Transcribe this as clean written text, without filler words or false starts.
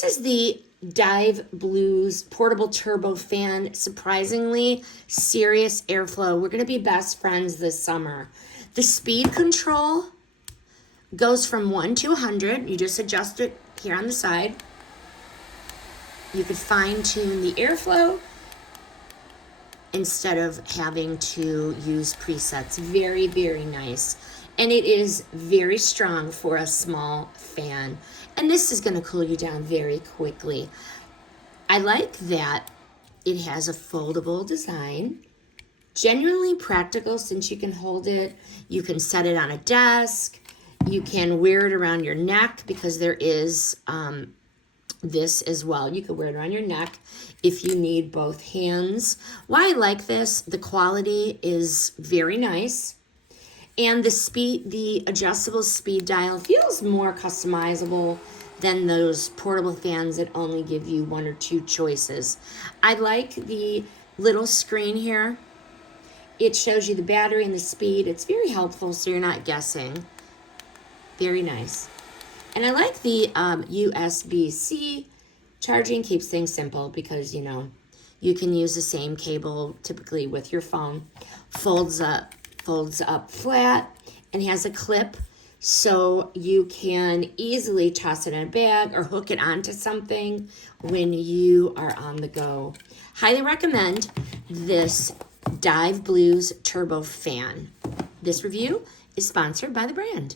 this is the Diveblues portable turbo fan. Surprisingly, serious airflow. We're going to be best friends this summer. The speed control goes from 1 to 100. You just adjust it here on the side. You could fine tune the airflow instead of having to use presets. Very, very nice. And it is very strong for a small fan. And this is going to cool you down very quickly. I like that it has a foldable design. Genuinely practical since you can hold it. You can set it on a desk. You can wear it around your neck because there is this as well. You can wear it around your neck if you need both hands. Why I like this, the quality is very nice. And the adjustable speed dial feels more customizable than those portable fans that only give you 1 or 2 choices. I like the little screen here. It shows you the battery and the speed. It's very helpful so you're not guessing. Very nice. And I like the USB-C charging. Keeps things simple because, you know, you can use the same cable typically with your phone. Folds up flat and has a clip so you can easily toss it in a bag or hook it onto something when you are on the go. Highly recommend this Diveblues Turbo Fan. This review is sponsored by the brand.